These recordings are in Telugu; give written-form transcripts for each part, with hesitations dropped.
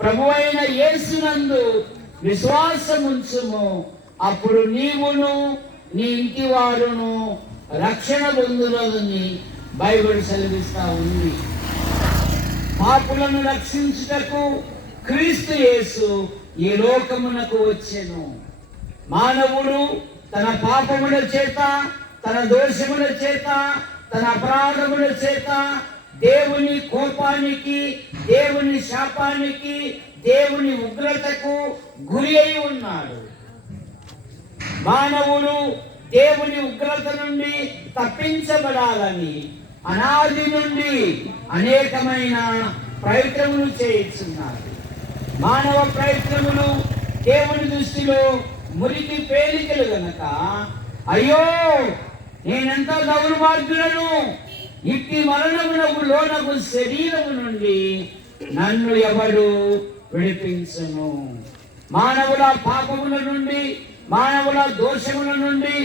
ప్రభువైన యేసునందు విశ్వాసముంచుము, అప్పుడు నీవును నీ ఇంటి వారును రక్షణ పొందునని బైబిల్ సెలవిస్తా ఉంది. పాపులను రక్షించుటకు క్రీస్తు యేసు ఈ లోకమునకు వచ్చెను. మానవుడు తన పాపముల చేత, తన దోషముల చేత, తన అపరాధముల చేత దేవుని కోపానికి, దేవుని శాపానికి, దేవుని ఉగ్రతకు గురి అయి ఉన్నాడు. మానవుడు దేవుని ఉగ్రత నుండి తప్పించబడాలని అనాది నుండి అనేకమైన ప్రయత్నములు చేయించున్నాడు. మానవ ప్రయత్నములు దేవుని దృష్టిలో మురికి పేలికలు గనక, అయ్యో నేనెంత దౌర్భాగ్యులను, ఇట్టి మరణమునకు లోనకు శరీరము నుండి నన్ను ఎవడు విడిపించును. మానవుల పాపముల నుండి, మానవుల దోషముల నుండి,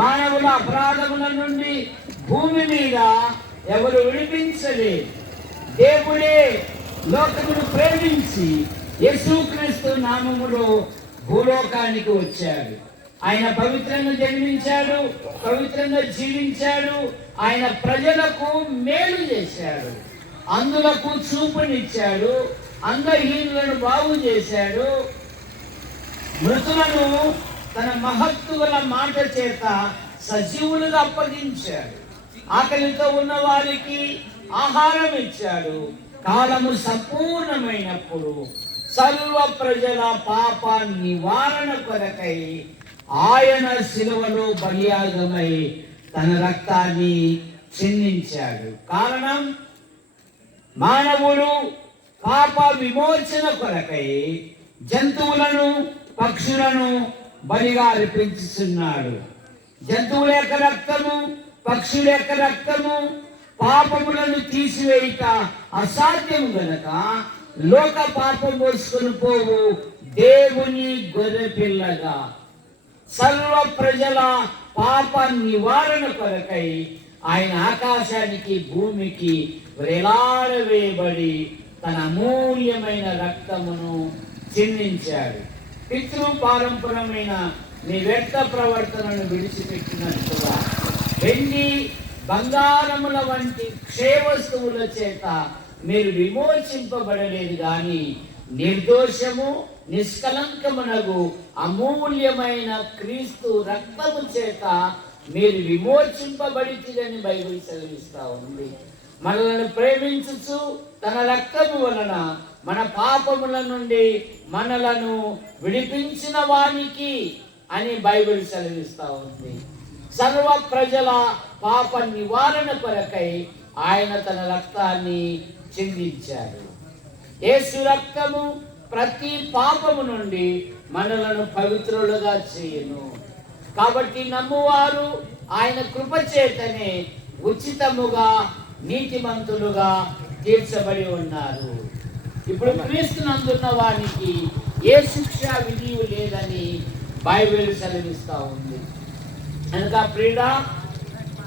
మానవుల అపరాధముల నుండి భూమి మీద ఎవరు విడిపించలేదు. దేవుడే లోకమును ప్రేమించి యేసుక్రీస్తు నామములో భూలోకానికి వచ్చాడు. ఆయన పవిత్రంగా జన్మించాడు, పవిత్రంగా జీవించాడు. ఆయన ప్రజలకు మేలు చేశాడు, అందులకు చూపునిచ్చాడు, అంగహీనులను బాగు చేశాడు, మృతులను తన మహత్తు గల మాట చేత సజీవులుగా అప్పగించాడు, ఆకలితో ఉన్న వారికి ఆహారం ఇచ్చాడు. కాలము సంపూర్ణమైనప్పుడు సర్వ ప్రజల పాప నివారణ కొరకై ఆయన శిలువలో బలియాగమై తన రక్తాన్ని చిందించాడు. కారణం, మానవుడు పాప విమోచన కొరకై జంతువులను, పక్షులను బలిగా అర్పించుతున్నాడు. జంతువుల యొక్క రక్తము, పక్షుల యొక్క రక్తము పాపములను తీసివేయట అసాధ్యం గనక లోక పాపం మోసుకొని పోవు దేవుని గొర్రె పిల్లగా సర్వ ప్రజల పాప నివారణ కొరకై ఆయన ఆకాశానికి, భూమికి వేలాడవేయబడి తన అమూల్యమైన రక్తమును చిందించాడు. పితృ పారంపరమైన నీ వ్యర్థ ప్రవర్తనను విడిచిపెట్టినట్టుగా వెండి, బంగారముల వంటి క్షయ వస్తువుల చేత మీరు విమోచింపబడలేదు కానీ నిర్దోషము, నిష్కలంకమునగు అమూల్యమైన క్రీస్తు రక్తము చేత మీరు విమోచింపబడితిరని బైబిల్ సెలవిస్తా ఉంది. మనలను ప్రేమించుచు తన రక్తము వలన మన పాపముల నుండి మనలను విడిపించిన వానికి అని బైబిల్ సెలవిస్తా ఉంది. సర్వ ప్రజల పాప నివారణ కొరకై ఆయన తన రక్తాన్ని చిందించాడు. యేసు రక్తము ప్రతి పాపము నుండి మనలను పవిత్రులుగా చేయును. కాబట్టి నమ్మువారు ఆయన కృప చేతనే ఉచితముగా నీతిమంతులుగా తీర్చబడి ఉన్నారు. ఇప్పుడు క్రీస్తునందున్న వానికి ఏ శిక్ష విధి లేదని బైబిల్ సెలవిస్తా ఉంది. కనుక ప్రియుడా,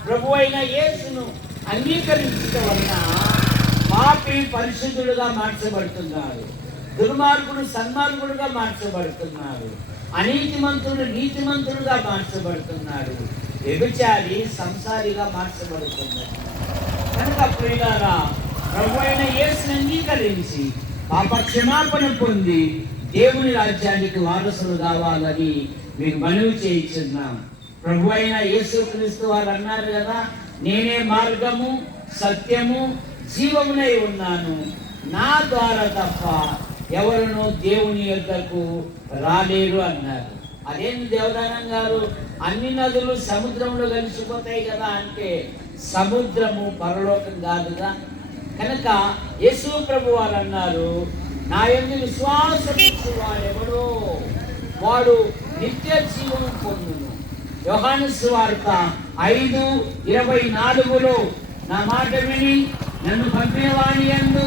ప్రభు అయిన యేసును అంగీకరించడం వలన పాపి పరిశుద్ధుడుగా మార్చబడుతున్నాడు, దుర్మార్గుడు సన్మార్గుడుగా మార్చబడుతున్నాడు, అనీతిమంతుడు నీతిమంతుడుగా మార్చబడుతున్నాడు, వ్యభిచారి సంసారిగా మార్చబడుతున్నాడు. కనుక ప్రియులారా, ప్రభు అయిన యేసును అంగీకరించి పాప క్షమాపణ పొంది దేవుని రాజ్యానికి వారసులు కావాలని మీకు మనవి చేయించున్నాం. ప్రభు అయిన యేసుక్రీస్తు వారు అన్నారు కదా, నేనే మార్గము, సత్యము, జీవమునై ఉన్నాను, నా ద్వారా తప్ప ఎవరునూ దేవుని యొద్దకు రాలేరు అన్నారు. అదేంటి దేవదానం గారు, అన్ని నదులు సముద్రంలో కలిసిపోతాయి కదా అంటే సముద్రము పరలోకం కాదుగా. కనుక యేసు ప్రభు వారు అన్నారు, నా యందు విశ్వాసము వాడెవడో వాడు నిత్య జీవము పొందును. యోహాను సువార్త 5:24 నా మాట విని నన్ను పంపిన వాని యందు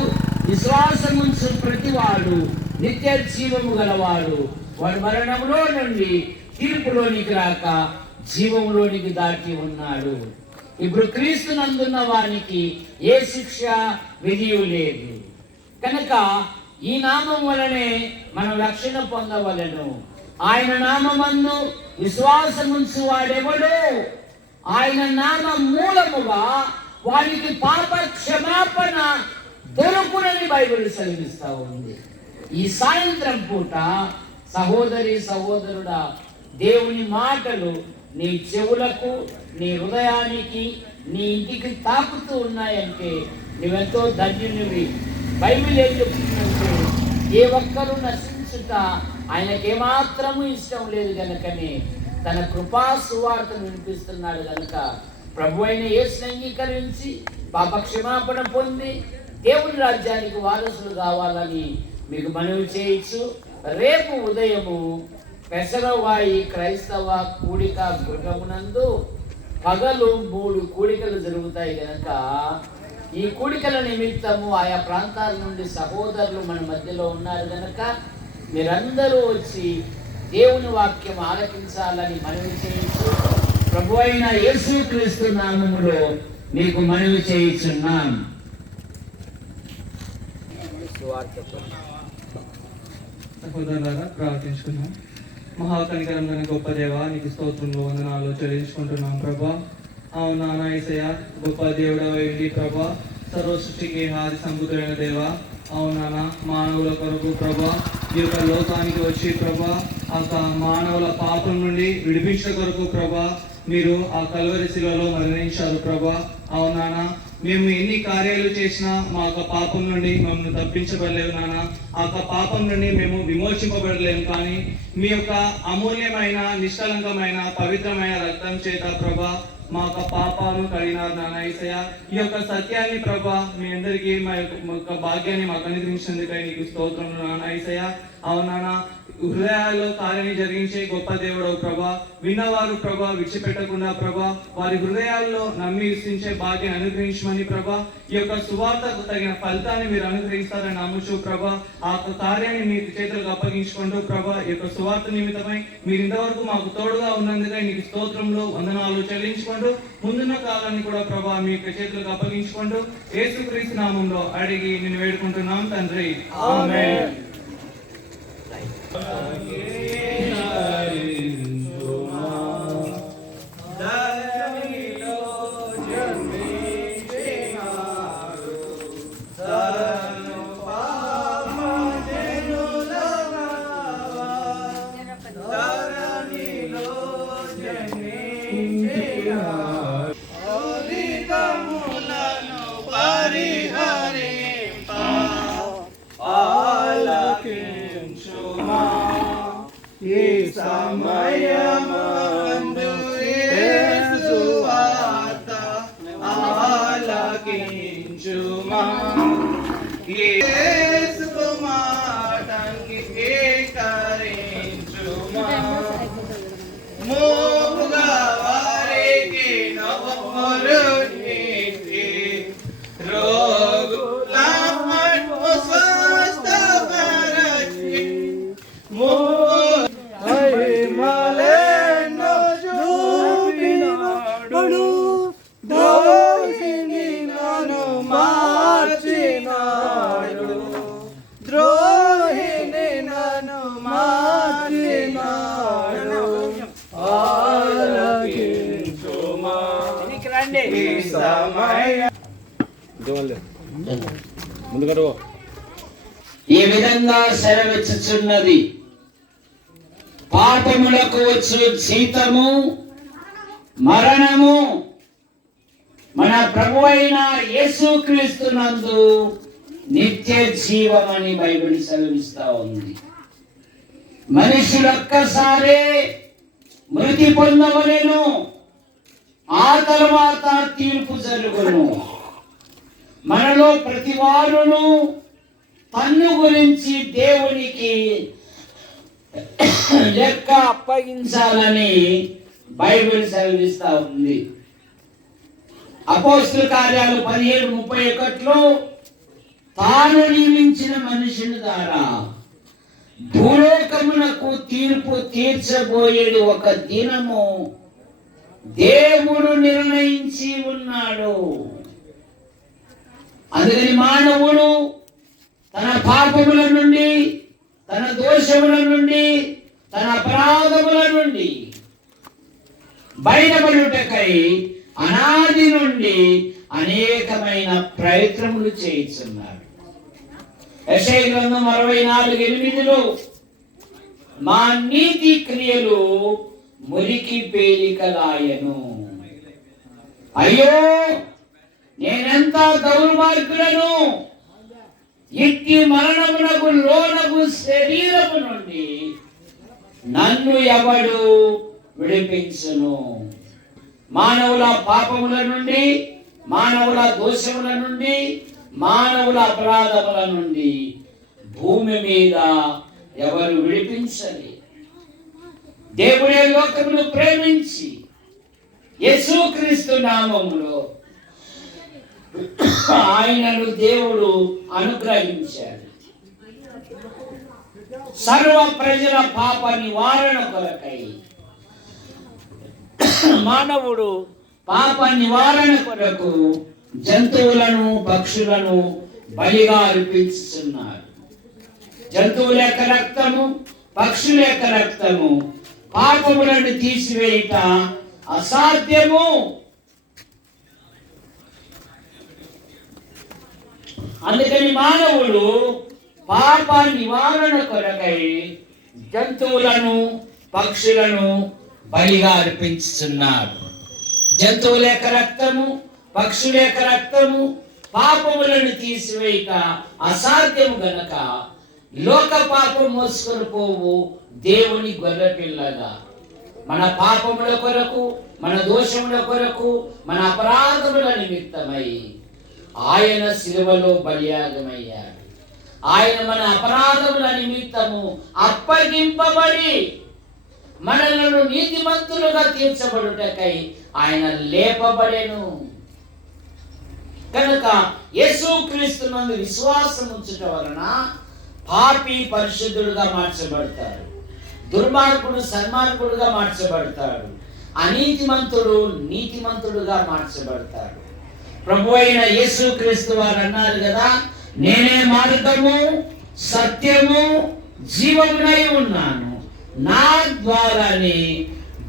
విశ్వాసముంచు ప్రతివాడు నిత్య జీవము గలవాడు, వాడు మరణంలో నుండి తీర్పులోనికి రాక జీవములోనికి దాటి ఉన్నాడు. ఇప్పుడు క్రీస్తునందున్న వానికి ఏ శిక్ష విధి లేదు. కనుక ఈ నామం వలనే మనం రక్షణ పొందవలెను. ఆయన నామమందు విశ్వాసముంచు వాడెవడు, ఆయన నామం మూలముగా వారికి పాప క్షమాపణ దొరుకునని బైబిల్ సెలవిస్తా ఉంది. ఈ సాయంత్రం పూట సహోదరి సహోదరుడా, దేవుని మాటలు నీ చెవులకు, నీ హృదయానికి, నీ ఇంటికి తాకుతూ ఉన్నాయంటే నువ్వెంతో ధన్యునివి. బైబిల్ ఏం చెప్తుందంటే, ఏ ఒక్కరూ నశించుట ఆయనకేమాత్రము ఇష్టం లేదు గనుకనే తన కృపా సువార్తను వినిపిస్తున్నాడు. కనుక ప్రభు అయిన యేసుని అంగీకరించి పాప క్షమాపణ పొంది దేవుని రాజ్యానికి వారసులు కావాలని మీకు మనవి చేయొచ్చు. రేపు ఉదయము పెసరవాయి క్రైస్తవ కూడిక గృహమునందు పగలు 3 కూడికలు జరుగుతాయి కనుక ఈ కూడికల నిమిత్తము ఆయా ప్రాంతాల నుండి సహోదరులు మన మధ్యలో ఉన్నారు కనుక మీరందరూ వచ్చి దేవుని వాక్యం ఆలకించాలని మనవి చేయొచ్చు. ప్రభు అయిన యేసుక్రీస్తు నామములో మీకు మనవి చేయుచున్నాం. సహోదరులారా ప్రార్థించుకున్నాం. మహాకనికరమైన గొప్ప దేవ, నీకు స్తోత్రంలో వందనాలు చెల్లించుకుంటున్నాం ప్రభా. అవును నాన్న యేసయ్య, గొప్ప దేవుడవేంటి ప్రభా, సర్వ సృష్టికి ఆది సంబుధుడైన దేవ. అవును నాన్న, మానవుల కొరకు ప్రభా ఈ యొక్క లోకానికి వచ్చి ప్రభా ఆ మానవుల పాపం నుండి విడిపించే కొరకు ప్రభా మీరు ఆ కల్వరి శిలలో మరణించారు ప్రభా. అవును నాన్న, మేము ఎన్ని కార్యాలు చేసినా మా యొక్క పాపం నుండి మమ్మల్ని తప్పించబడలేవు నాన్న. ఆ యొక్క పాపం నుండి మేము విమోచింపబడలేము. కానీ మీ యొక్క అమూల్యమైన, నిష్కలంకమైన, పవిత్రమైన రక్తం చేత ప్రభా మా యొక్క పాపాలను కడిగినారు నాన్న యేసయ్య. ఈ యొక్క సత్యాన్ని ప్రభా మీ అందరికీ మా యొక్క భాగ్యాన్ని మాకు అనుగ్రహించినందుకై నీకు స్తోత్రం నాన్న యేసయ్య. అవునాన్న, హృదయాల్లో కార్యాన్ని జరిగించే గొప్ప దేవుడు ప్రభా. విన్నవారు ప్రభా విడిచిపెట్టకుండా ప్రభా వారి హృదయాల్లో నమ్మి విశ్వసించే భాగ్యాన్ని అనుగ్రహించమని ప్రభా ఈ యొక్క సువార్తకు తగిన ఫలితాన్ని మీరు అనుగ్రహిస్తారని నమ్ముచు ప్రభా ఆ కార్యాన్ని మీ చేతులకు అప్పగించుకుంటూ ప్రభా ఈ యొక్క సువార్త నిమిత్తమై మీరు ఇంతవరకు మాకు తోడుగా ఉన్నందుకై నీకు స్తోత్రంలో వందనాలు చెల్లించుకుంటూ ముందున్న కాలాన్ని కూడా ప్రభా మీ యొక్క చేతులకు అప్పగించుకుంటూ యేసుక్రీస్తు నామంలో అడిగి నిన్ను వేడుకుంటున్నాం తండ్రి, ఆమేన్. సమయమందు యేసు వార్త ఆలకించుమా, యేసు మాటకి ఏకరించుమా. మోముగా వారికి నవములు నీటి రోగులను స్వస్థపరచి మహిమలెన్నో చూపినాడు, ద్రోహిని నన్ను మార్చినాడు, ద్రోహిని నన్ను మార్చినాడు. ఆలకించుమా ఈ సమయం. ఈ విధంగా సెలవిచ్చుచున్నది, పాపములకు వచ్చు జీతము మరణము, మన ప్రభువైన యేసుక్రీస్తు నందు నిత్య జీవమని బైబిల్ సెలవిస్తా ఉంది. మనుషులు ఒక్కసారే మృతి పొందవలెను, ఆ తర్వాత తీర్పు జరుగును. మనలో ప్రతి వారును తన్ను గురించి దేవునికి లెక్క అప్పగించాలని బైబిల్ సెలవిస్తా ఉంది. అపోస్తల కార్యాలు 17:31లో తాను నియమించిన మనుషుని ద్వారా భూలోకమునకు తీర్పు తీర్చబోయేది ఒక దినము దేవుడు నిర్ణయించి ఉన్నాడు. అందుకని మానవుడు తన పాపముల నుండి, తన దోషముల నుండి, తన అపరాధముల నుండి బయటపడుటకై అనాది నుండి అనేకమైన ప్రయత్నములు చేయుచున్నాడు. యెషయా గ్రంథం 64:8 మా నీతి క్రియలు మురికి పేలికలాయను. అయ్యో, నేనెంత దౌర్మార్గులను! ఇట్టి మరణమునకు లోనగు శరీరము నుండి నన్ను ఎవడు విడిపించును? మానవుల పాపముల నుండి, మానవుల దోషముల నుండి, మానవుల అపరాధముల నుండి భూమి మీద ఎవరు విడిపించలేరు. దేవుడే లోకమును ప్రేమించి యేసుక్రీస్తు నామములో ఆయనను దేవుడు అనుగ్రహించాడు. సర్వ ప్రజల పాప నివారణ కొరకై మానవుడు పాప నివారణ కొరకు జంతువులను, పక్షులను బలిగా అర్పించుతున్నారు. జంతువుల యొక్క రక్తము, పక్షుల యొక్క రక్తము పాపములను తీసివేయుట అసాధ్యము. అందుకని మానవుడు పాప నివారణ కొరకై జంతువులను, పక్షులను బలిగా అర్పించుతున్నారు. జంతువుల యొక్క రక్తము, పక్షుల యొక్క రక్తము పాపములను తీసివేయక అసాధ్యము గనక లోక పాపం మోసుకొని పోవు దేవుని గొర్రెపిల్లగా మన పాపముల కొరకు, మన దోషముల కొరకు, మన అపరాధముల నిమిత్తమై ఆయన శిలువలో బలియాగమయ్యాడు. ఆయన మన అపరాధముల నిమిత్తము అప్పగింపబడి మనలను నీతిమంతులుగా తీర్చబడుటకై ఆయన లేపబడెను. కనుక యేసుక్రీస్తునందు విశ్వాసం ఉంచుట వలన పాపి పరిశుద్ధుడుగా మార్చబడతాడు, దుర్మార్గుడు సన్మార్గుడుగా మార్చబడతాడు, అనీతిమంతుడు నీతిమంతుడుగా మార్చబడతాడు. ప్రభు అయిన యేసుక్రీస్తు వారు అన్నారు కదా, నేనే మార్గము, సత్యము, జీవమునై ఉన్నాను, నా ద్వారానే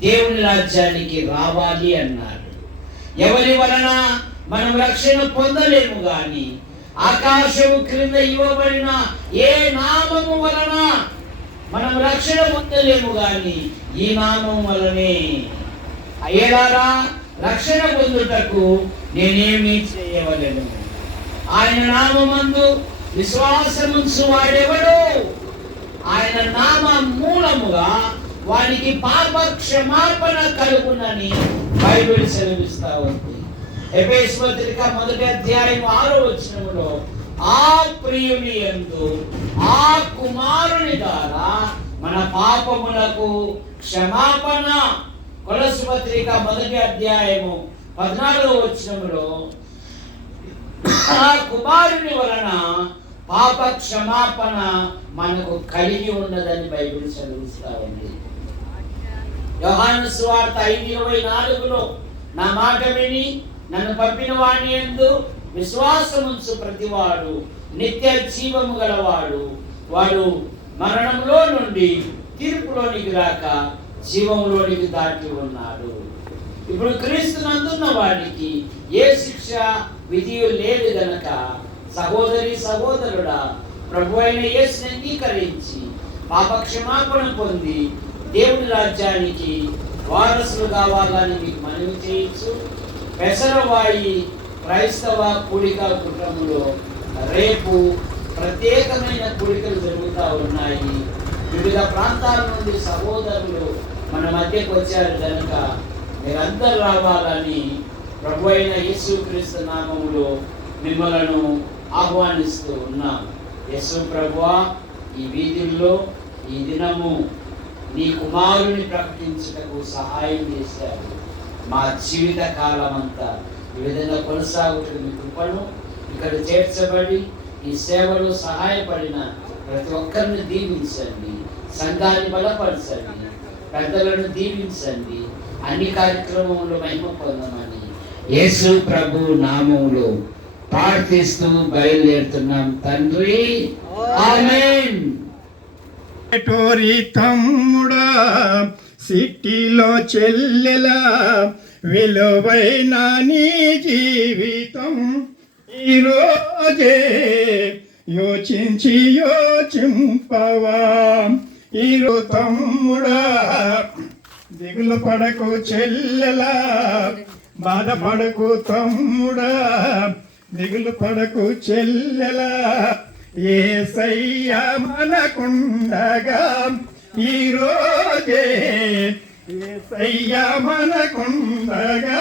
దేవుని రాజ్యానికి రావాలి అన్నారు. ఎవరి వలన మనం రక్షణ పొందలేము గాని ఆకాశము క్రింద ఇవ్వబడిన ఏ నామము వలన మనం రక్షణ పొందలేము గాని ఈ నామం వలనే. అయ్యేలారా, రక్షణ పొందుటకు నేనేమి చేయవలెను? ఆయన నామమందు విశ్వాసముంచు వాడెవడు? ఆయన నామ మూలముగా వానికి పాప క్షమాపణ కలుగునని బైబిల్ సెలవిస్తా ఉంది. ఎఫెసు పత్రిక 1:6 ఆ ప్రియుని యందు ఆ కుమారుని ద్వారా మన పాపములకు క్షమాపణ. కొలస్సీ పత్రిక 1:14 ఆ కుమారుని వలన పాప క్షమాపణ మనకు కలిగి ఉన్నదని బైబిల్ చదివిస్తా ఉంది. యోహాను సువార్త 5:24 నా మాట విని నన్ను పంపిన వాని యందు విశ్వాసముంచు ప్రతివాడు నిత్య జీవము గలవాడు, వాడు మరణంలో నుండి తీర్పులోనికి రాక జీవంలోనికి దాటి ఉన్నాడు. ఇప్పుడు క్రీస్తునందున్న వాడికి ఏ శిక్ష విధి లేదు గనక సహోదరి సహోదరుడా, ప్రభు అయిన యేసుని అంగీకరించి పాప క్షమాపణ పొంది దేవుని రాజ్యానికి వారసులు కావాలని మీకు మనవి చేయొచ్చు. పెసరవాయి క్రైస్తవ కూడిక కుటుంబంలో రేపు ప్రత్యేకమైన కూడికలు జరుగుతూ ఉన్నాయి. వివిధ ప్రాంతాల నుండి సహోదరులు మన మధ్యకు వచ్చారు కనుక మీరందరూ రావాలని ప్రభు అయిన యేసుక్రీస్తు నామములో మిమ్మలను ఆహ్వానిస్తూ ఉన్నాం. యేసు ప్రభువా, ఈ వీధుల్లో ఈ దినము నీ కుమారుని ప్రకటించుటకు సహాయం చేశారు. మా జీవిత కాలం అంతా ఈ విధంగా కొనసాగుతున్న మీ కృపను ఇక్కడ చేర్చబడి ఈ సేవలో సహాయపడిన ప్రతి ఒక్కరిని దీవించండి, సంఘాన్ని బలపరచండి, పెద్దలను దీవించండి, అన్ని కార్యక్రమంలో మహిమ పొందమని యేసు ప్రభు నామములో ప్రార్థిస్తూ బయలుదేరుతున్నాం తండ్రి. ఆమేన్. టోరి తమ్ముడా సిటీలో చెల్లెలా విలువైన నీ జీవితం ఈరోజే యోచింపవా. ఈరో తమ్ముడా దిగులు పడకు చెల్లెలా, బాధపడకు తమ్ముడా, దిగులు పడకు చెల్లెలా. యేసయ్య మనకుండగా ఈరోజే, యేసయ్య మనకుండగా